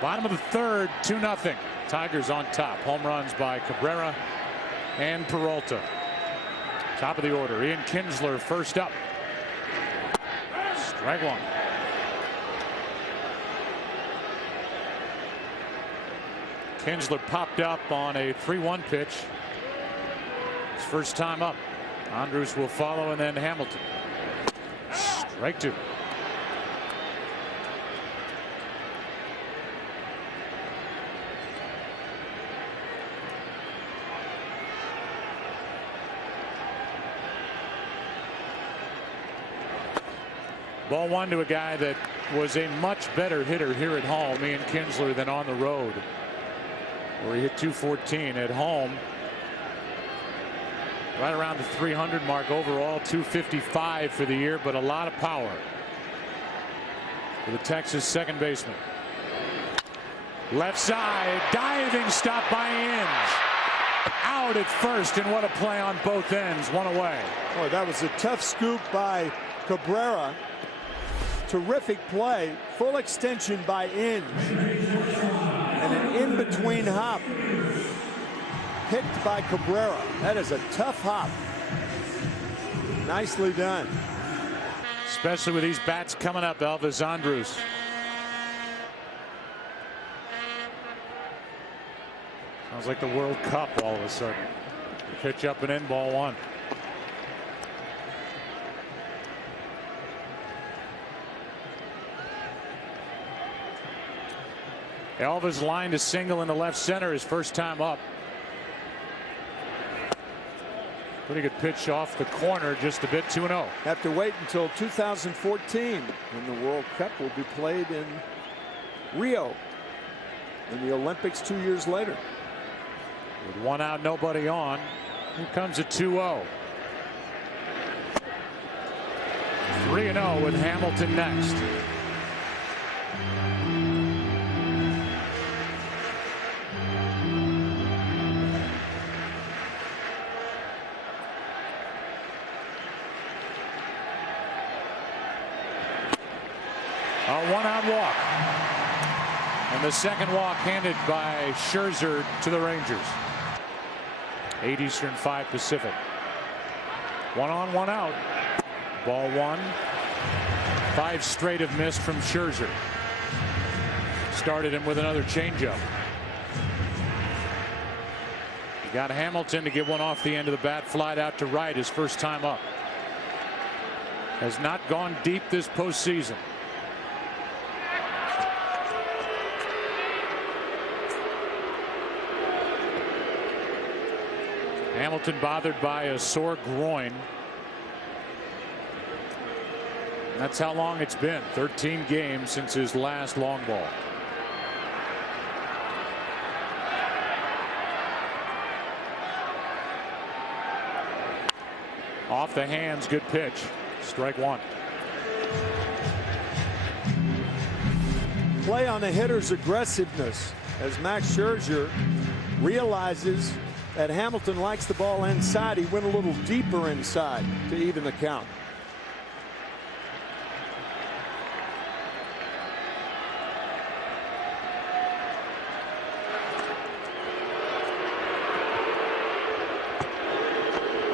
Bottom of the third, 2-0. Tigers on top. Home runs by Cabrera and Peralta. Top of the order, Ian Kinsler first up. Strike one. Kinsler popped up on a 3-1 pitch. His first time up. Andrus will follow, and then Hamilton. Strike two. Ball one to a guy that was a much better hitter here at home, Ian Kinsler, than on the road, where he hit .214 at home. Right around the 300 mark overall, .255 for the year, but a lot of power for the Texas second baseman. Left side, diving stop by Inge. Out at first, and what a play on both ends. One away. Boy, that was a tough scoop by Cabrera. Terrific play. Full extension by Inge. And an in-between hop picked by Cabrera. That is a tough hop. Nicely done. Especially with these bats coming up, Elvis Andrus. Sounds like the World Cup all of a sudden. Pitch up and in, ball one. Elvis lined a single in the left center his first time up. Pretty good pitch off the corner, just a bit. 2-0. Have to wait until 2014 when the World Cup will be played in Rio in the Olympics 2 years later. With one out, nobody on. Here comes a 2-0. 3-0 with Hamilton next. A one-out walk. And the second walk handed by Scherzer to the Rangers. 8 Eastern, 5 Pacific. 1 on, 1 out. Ball one. 5 straight have missed from Scherzer. Started him with another changeup. He got Hamilton to get one off the end of the bat, flied out to right his first time up. Has not gone deep this postseason. Hamilton bothered by a sore groin. And that's how long it's been. 13 games since his last long ball. Off the hands, good pitch. Strike one. Play on the hitter's aggressiveness as Max Scherzer realizes that Hamilton likes the ball inside. He went a little deeper inside to even the count.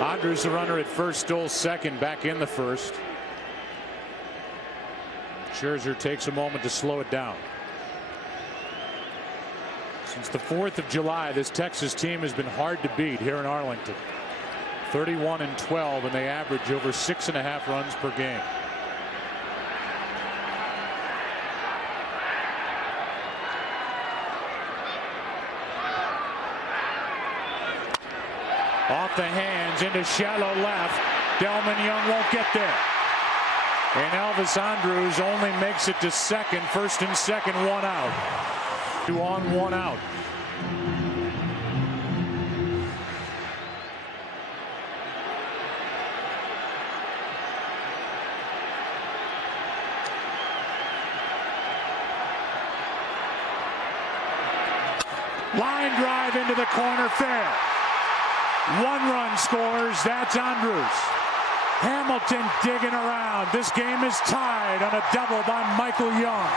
Andrus, the runner at first, stole second, back in the first. Scherzer takes a moment to slow it down. Since the 4th of July, this Texas team has been hard to beat here in Arlington. 31-12, and they average over 6.5 runs per game. Off the hands into shallow left. Delman Young won't get there. And Elvis Andrus only makes it to second. First and second, 1 out. 2 on, 1 out. Line drive into the corner, fair. 1 run scores. That's Andrus. Hamilton digging around. This game is tied on a double by Michael Young.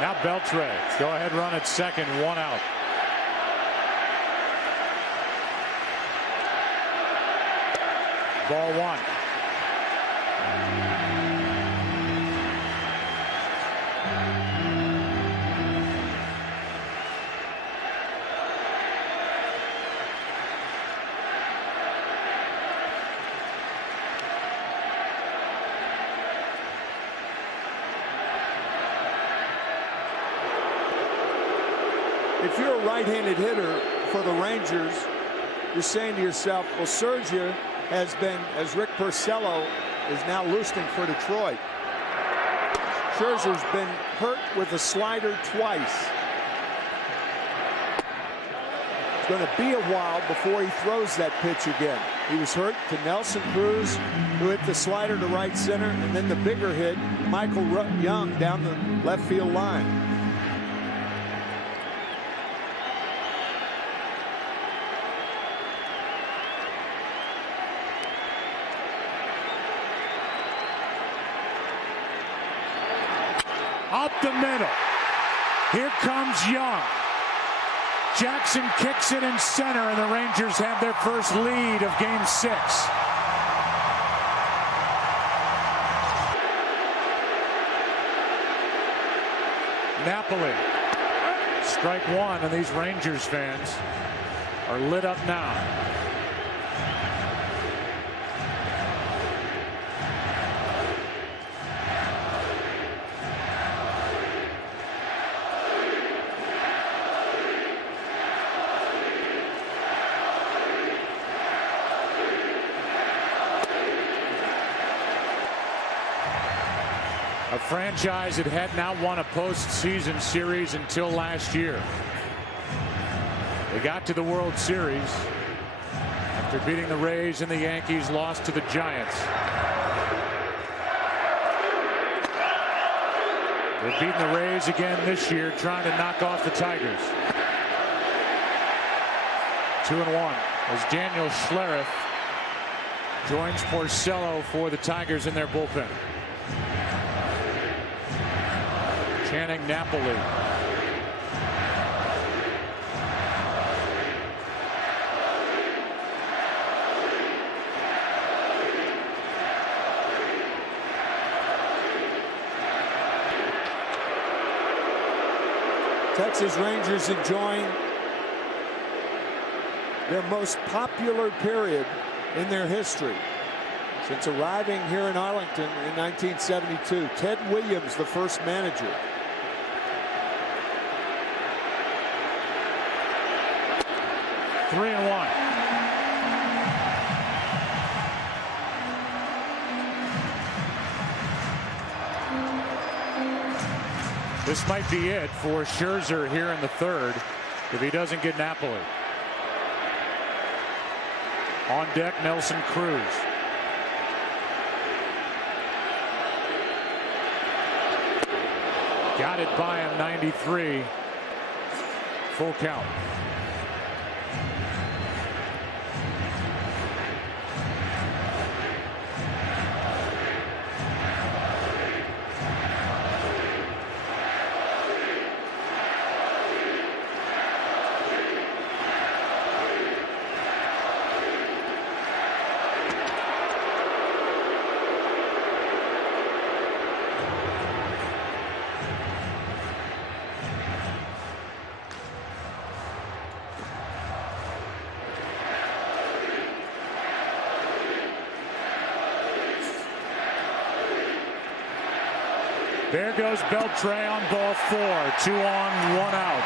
Now Beltre. Go ahead run at second. 1 out. Ball 1. If you're a right-handed hitter for the Rangers, you're saying to yourself, well, Sergio has been, as Rick Porcello is now loosening for Detroit. Scherzer's been hurt with a slider twice. It's going to be a while before he throws that pitch again. He was hurt to Nelson Cruz, who hit the slider to right center, and then the bigger hit, Michael Young down the left field line. Up the middle. Here comes Young. Jackson kicks it in center, and the Rangers have their first lead of Game 6. Napoli. Strike 1, and these Rangers fans are lit up now. A franchise that had not won a postseason series until last year. They got to the World Series after beating the Rays, and the Yankees lost to the Giants. They've beaten the Rays again this year, trying to knock off the Tigers. 2-1 as Daniel Schlereth joins Porcello for the Tigers in their bullpen. Channing Napoli. Texas Rangers enjoying their most popular period in their history since arriving here in Arlington in 1972. Ted Williams, the first manager. Three and 1. This might be it for Scherzer here in the third if he doesn't get Napoli. On deck, Nelson Cruz. Got it by him, 93. Full count. There goes Beltre on ball 4. 2 on, 1 out.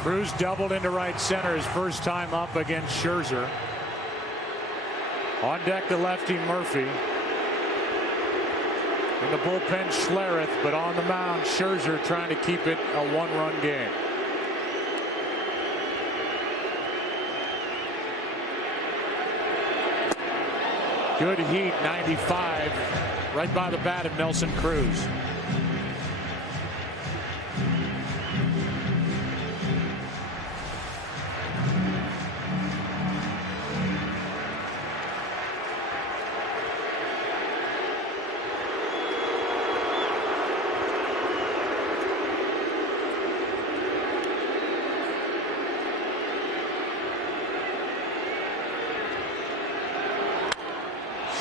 Cruz doubled into right center his first time up against Scherzer. On deck the lefty Murphy. In the bullpen Schlereth, but on the mound Scherzer trying to keep it a 1-run game. Good heat, 95, right by the bat of Nelson Cruz.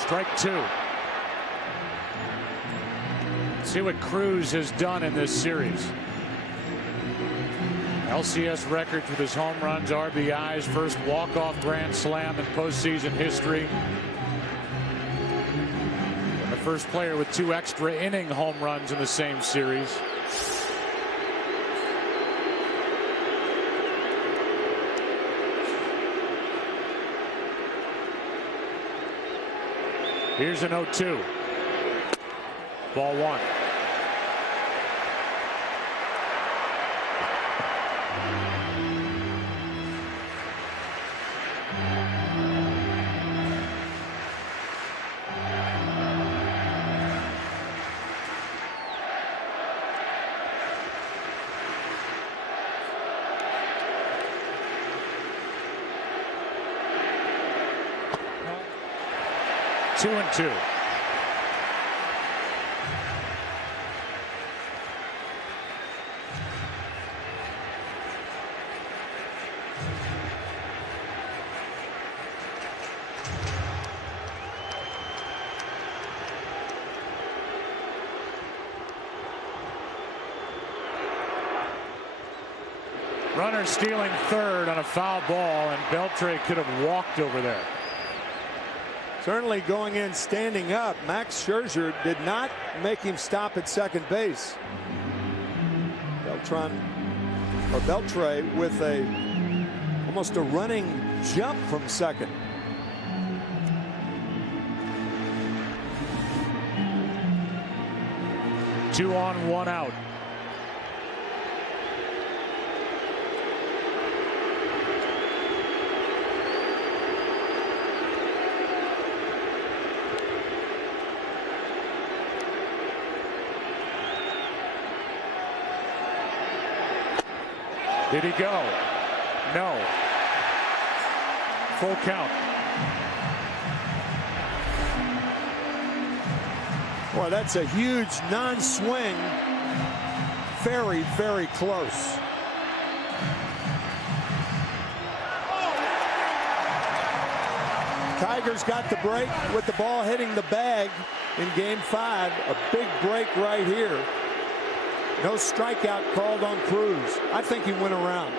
Strike two. See what Cruz has done in this series. LCS records with his home runs, RBIs, first walk-off grand slam in postseason history. And the first player with 2 extra inning home runs in the same series. Here's an 0-2. Ball 1. Two and two. Runner stealing third on a foul ball, and Beltre could have walked over there. Certainly going in standing up. Max Scherzer did not make him stop at second base. Beltre with almost a running jump from second. Two on, one out. Did he go? No. Full count. Boy, that's a huge non-swing. Very, very close. Tigers got the break with the ball hitting the bag in Game 5. A big break right here. No strikeout called on Cruz. I think he went around.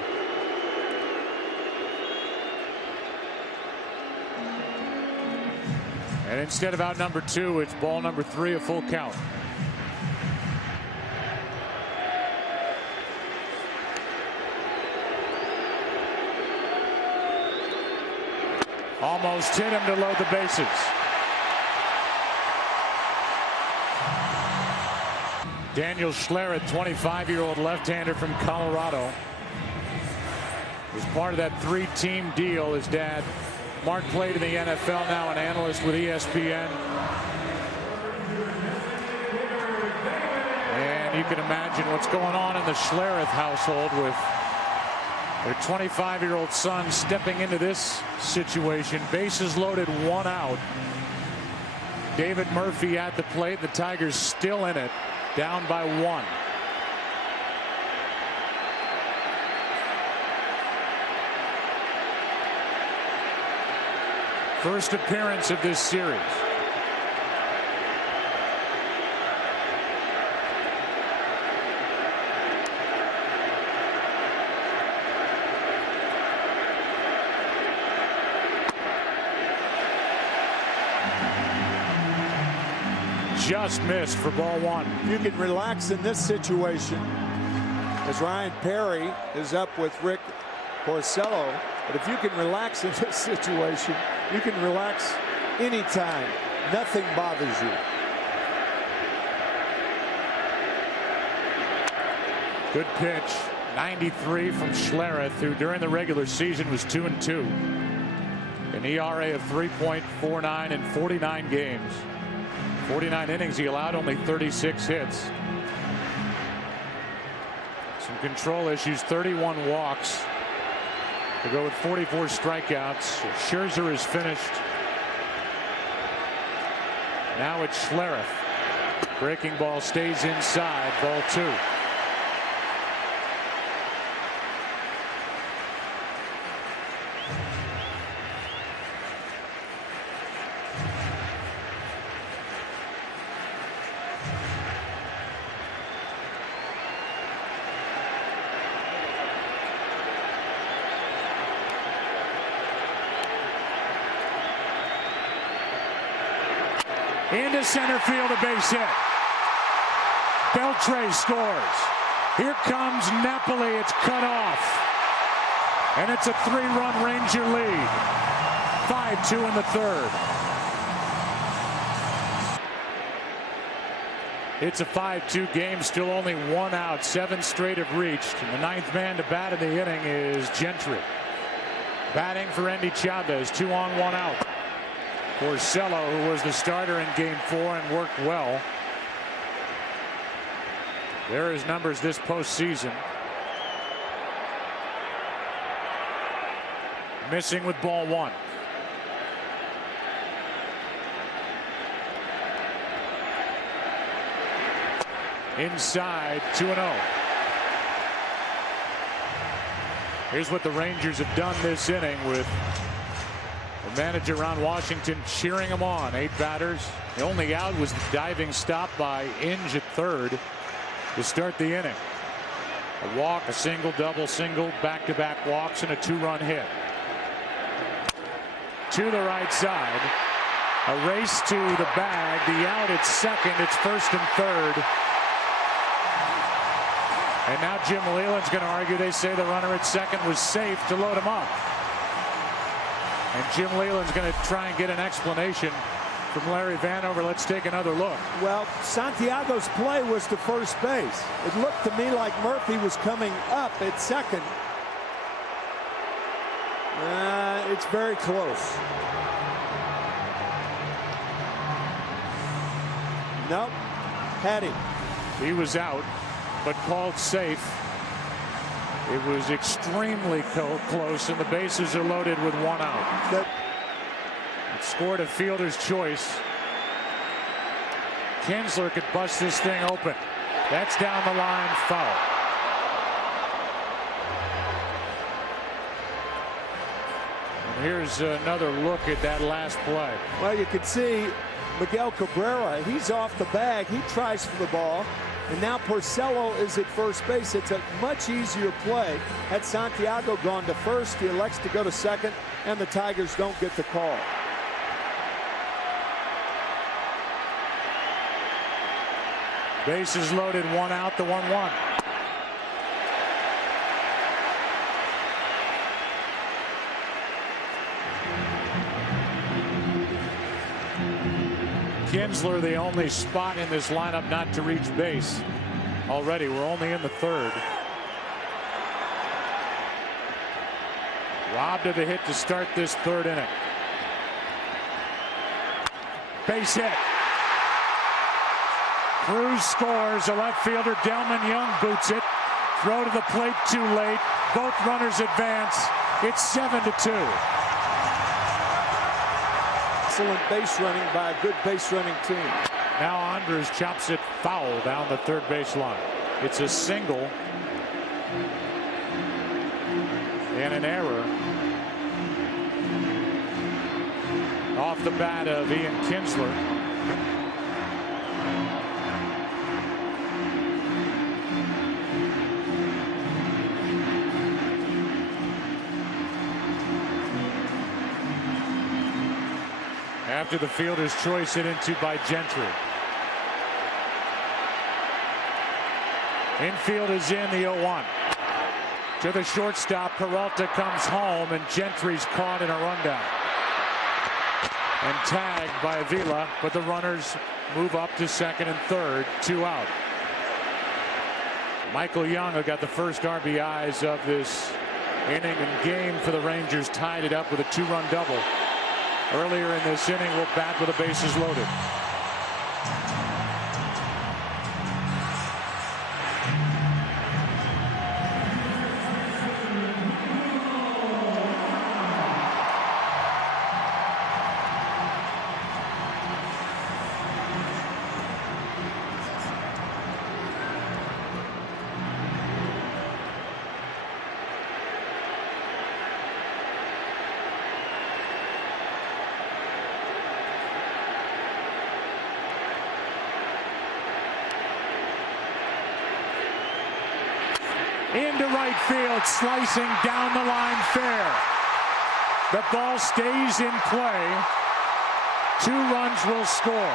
And instead of out number 2, it's ball number 3, a full count. Almost hit him to load the bases. Daniel Schlereth, 25-year-old left-hander from Colorado, was part of that 3-team deal. His dad, Mark, played in the NFL, now an analyst with ESPN. And you can imagine what's going on in the Schlereth household with their 25-year-old son stepping into this situation. Bases loaded, 1 out. David Murphy at the plate. The Tigers still in it, down by 1. First appearance of this series. Just missed for ball 1. You can relax in this situation as Ryan Perry is up with Rick Porcello. But if you can relax in this situation, you can relax anytime. Nothing bothers you. Good pitch. 93 from Schlereth, who during the regular season was 2-2. An ERA of 3.49 in 49 games. 49 innings, he allowed only 36 hits. Some control issues, 31 walks. To go with 44 strikeouts. Scherzer is finished. Now it's Schlereth. Breaking ball stays inside, ball 2. Into center field, a base hit. Beltre scores. Here comes Napoli. It's cut off. And it's a 3-run Ranger lead. 5-2 in the third. It's a 5-2 game, still only 1 out. 7 straight have reached. And the 9th man to bat in the inning is Gentry. Batting for Andy Chavez, 2 on, 1 out. Porcello, who was the starter in game 4 and worked well. There are his numbers this postseason. Missing with ball 1. Inside, 2-0. Here's what the Rangers have done this inning with the manager Ron Washington cheering them on. 8 batters. The only out was the diving stop by Inge at third to start the inning. A walk, a single, double, single, back-to-back walks, and a 2-run hit. To the right side. A race to the bag. The out at second. It's first and third. And now Jim Leland's going to argue. They say the runner at second was safe to load him up. And Jim Leland's going to try and get an explanation from Larry Vanover. Let's take another look. Well, Santiago's play was to first base. It looked to me like Murphy was coming up at second. It's very close. Nope. Had him. He was out, but called safe. It was extremely close, and the bases are loaded with 1 out. It scored a fielder's choice. Kinsler could bust this thing open. That's down the line, foul. And here's another look at that last play. Well, you can see Miguel Cabrera. He's off the bag. He tries for the ball. And now Porcello is at first base. It's a much easier play. Had Santiago gone to first, he elects to go to second, and the Tigers don't get the call. Bases loaded, 1 out, the 1-1. Kinsler, the only spot in this lineup not to reach base already. We're only in the third. Robbed of a hit to start this third inning. Base hit. Cruz scores. A left fielder, Delman Young, boots it. Throw to the plate too late. Both runners advance. It's 7-2. Excellent base running by a good base running team. Now Andres chops it foul down the third base line. It's a single and an error off the bat of Ian Kinsler. After the fielder's choice, hit into by Gentry. Infield is in, the 0-1. To the shortstop, Peralta comes home, and Gentry's caught in a rundown. And tagged by Avila, but the runners move up to second and third, 2 out. Michael Young, who got the first RBIs of this inning and game for the Rangers, tied it up with a 2-run double. Earlier in this inning, will bat with the bases loaded. Into right field, slicing down the line fair. The ball stays in play. 2 runs will score.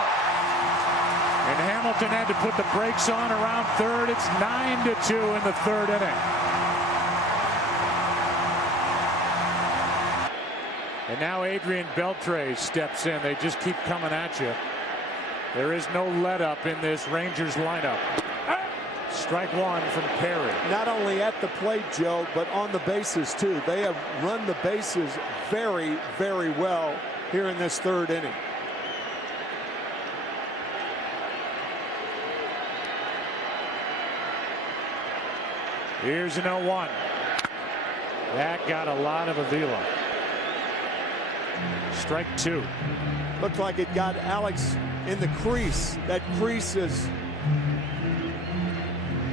And Hamilton had to put the brakes on around third. It's 9-2 in the third inning. And now Adrian Beltre steps in. They just keep coming at you. There is no let up in this Rangers lineup. Strike one from Perry. Not only at the plate, Joe, but on the bases too. They have run the bases very, very well here in this third inning. Here's an 0-1. That got a lot of Avila. Strike two. Looked like it got Alex in the crease. That crease is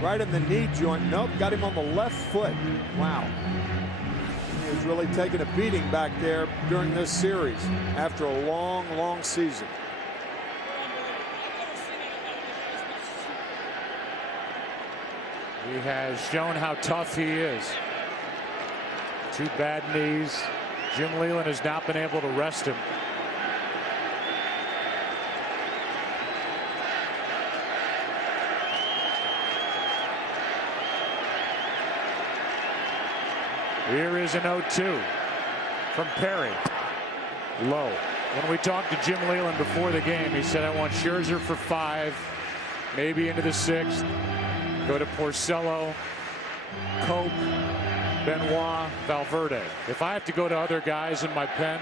right in the knee joint. Nope, got him on the left foot. Wow. He was really taking a beating back there during this series after a long, long season. He has shown how tough he is. Two bad knees. Jim Leyland has not been able to rest him. Here is an 0-2 from Perry. Low. When we talked to Jim Leyland before the game, he said, I want Scherzer for 5, maybe into the 6th. Go to Porcello, Cope, Benoit, Valverde. If I have to go to other guys in my pen,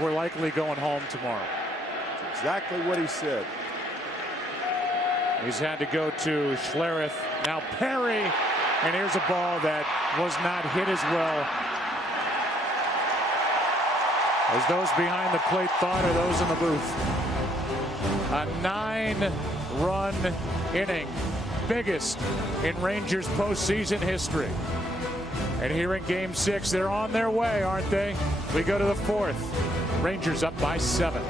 we're likely going home tomorrow. That's exactly what he said. He's had to go to Schlereth. Now Perry. And here's a ball that was not hit as well as those behind the plate thought, or those in the booth. A 9-run inning. Biggest in Rangers postseason history. And here in Game 6, they're on their way, aren't they? We go to the 4th. Rangers up by 7.